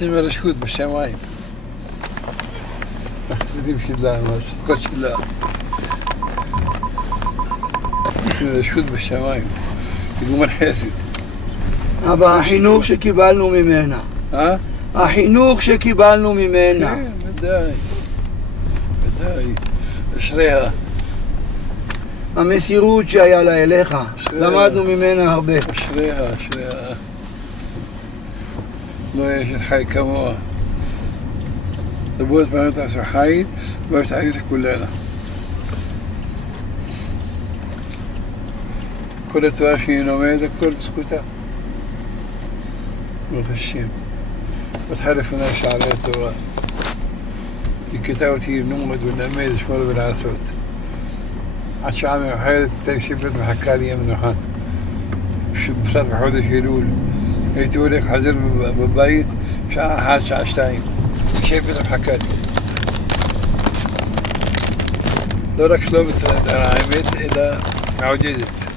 تم رشكود بالشمايم تديم في الله ما صدقش الله רשות בשמיים, תגום החסד. אבל החינוך שקיבלנו ממנה. החינוך שקיבלנו ממנה. כן, ודאי. ודאי. אשריה. המסירות שהיה לה אליך. למדנו ממנה הרבה. אשריה, אשריה. לא יש את חי כמוה. לבוא את פעמים תעשו חי, ואוהב תחית כולנה. כל התורה שהיא לומדת, הכל בזכותה. ברוך השם. وتحرف من شعري التوراة الكتاوتي نمد ونلميد شمال بالعسوت عش عامي وحيدة تكشفت محكالية من وحان بسات بحوضة شيلول يتوليك حزر ببايت شاع حال شاشتاين كشفت محكالي دورك شلوبت العاميت إلى عوديدت